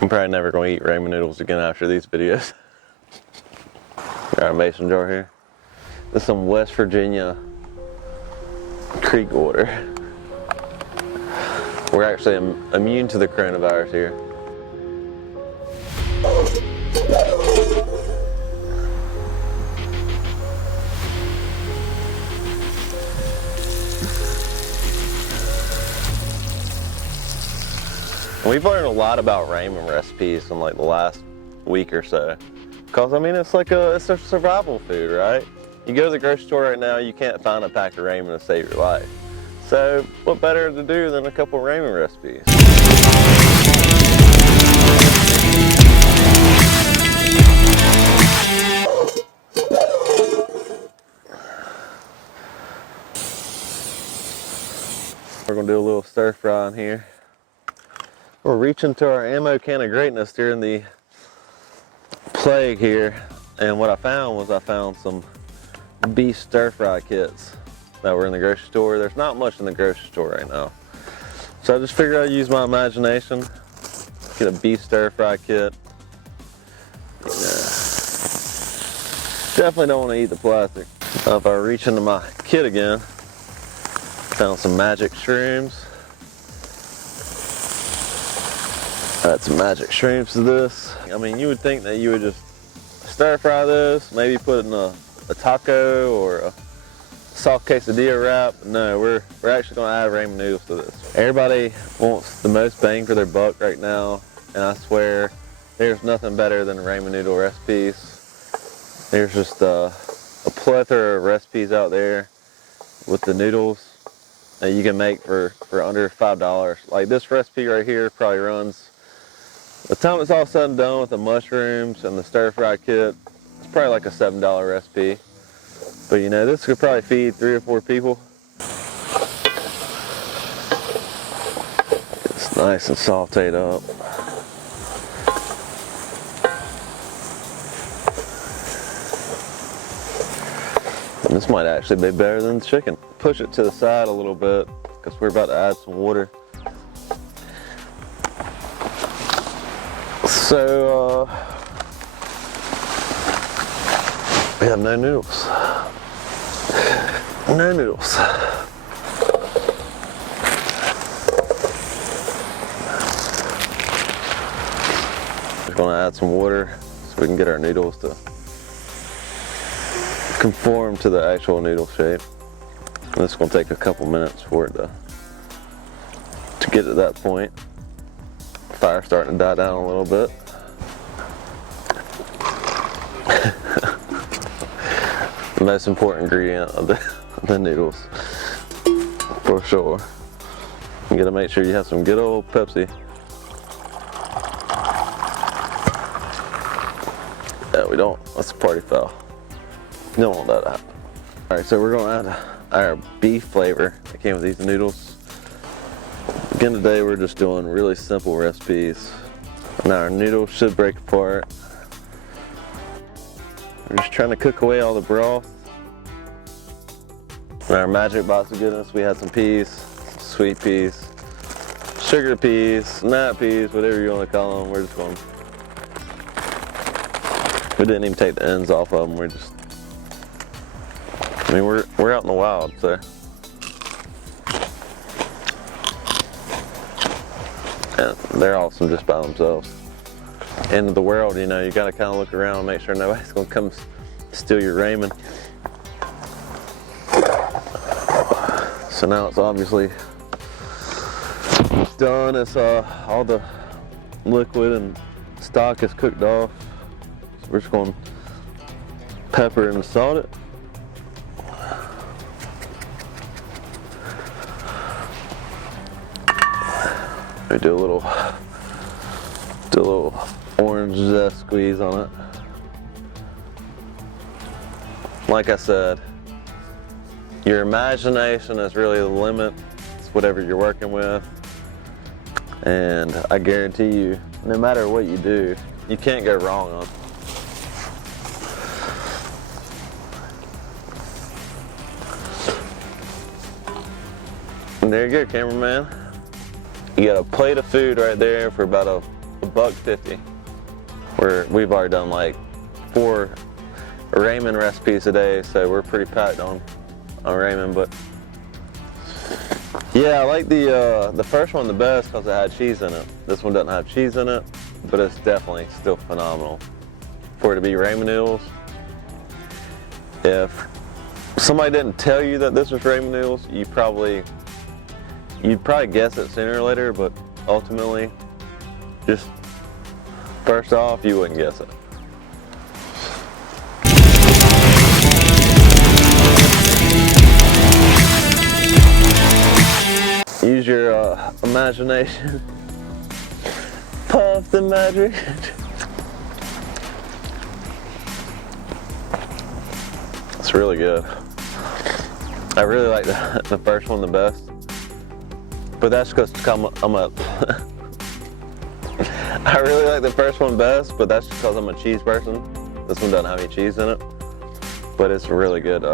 I'm probably never going to eat ramen noodles again after these videos. Got our mason jar here. This is some West Virginia creek water. We're actually immune to the coronavirus here. We've learned a lot about ramen recipes in like the last week or so. Because I mean, it's a survival food, right? You go to the grocery store right now, you can't find a pack of ramen to save your life. So what better to do than a couple ramen recipes? We're gonna do a little stir fry in here. We're reaching to our ammo can of greatness during the plague here, and what I found some beef stir fry kits that were in the grocery store. There's not much in the grocery store right now, so I just figured I'd use my imagination, get a beef stir fry kit. Definitely don't want to eat the plastic. If I reach into my kit again, found some magic shrooms. Add some magic shrooms to this. I mean, you would think that you would just stir fry this, maybe put it in a taco or a soft quesadilla wrap. No, we're actually gonna add ramen noodles to this. Everybody wants the most bang for their buck right now, and I swear there's nothing better than ramen noodle recipes. There's just a plethora of recipes out there with the noodles that you can make for under $5. Like this recipe right here probably runs, by the time it's all said and done with the mushrooms and the stir fry kit, it's probably like a $7 recipe. But you know, this could probably feed 3 or 4 people. It's nice and sauteed up. And this might actually be better than the chicken. Push it to the side a little bit because we're about to add some water. So, we have no noodles. No noodles. We're going to add some water so we can get our noodles to conform to the actual noodle shape. And this is going to take a couple minutes for it to get to that point. Fire's starting to die down a little bit. The most important ingredient of the noodles, for sure. You gotta make sure you have some good old Pepsi. Yeah, we don't. That's a party foul. You don't want that to happen. All right, so we're gonna add our beef flavor that came with these noodles. Again, today we're just doing really simple recipes. Now our noodles should break apart. We're just trying to cook away all the broth. In our magic box of goodness, we had some peas, sweet peas, sugar peas, snap peas, whatever you want to call them. We're just going. We didn't even take the ends off of them. We're just. I mean, we're out in the wild, so. And they're awesome just by themselves. End of the world, you know, you gotta kind of look around and make sure nobody's gonna come steal your ramen. So now it's obviously done. It's all the liquid and stock is cooked off. So we're just gonna pepper and salt it. We do a little orange zest squeeze on it. Like I said, your imagination is really the limit. It's whatever you're working with. And I guarantee you, no matter what you do, you can't go wrong on it. And there you go, cameraman. You got a plate of food right there for about a $1.50. We've already done like 4 ramen recipes a day, so we're pretty packed on ramen. But yeah, I like the first one the best because it had cheese in it. This one doesn't have cheese in it, but it's definitely still phenomenal for it to be ramen noodles. If somebody didn't tell you that this was ramen noodles, you'd probably guess it sooner or later, but ultimately, just first off, you wouldn't guess it. Use your imagination. Puff the magic. It's really good. I really like the first one the best, but that's because I'm a I really like the first one best, but that's because I'm a cheese person. This one doesn't have any cheese in it, but it's really good.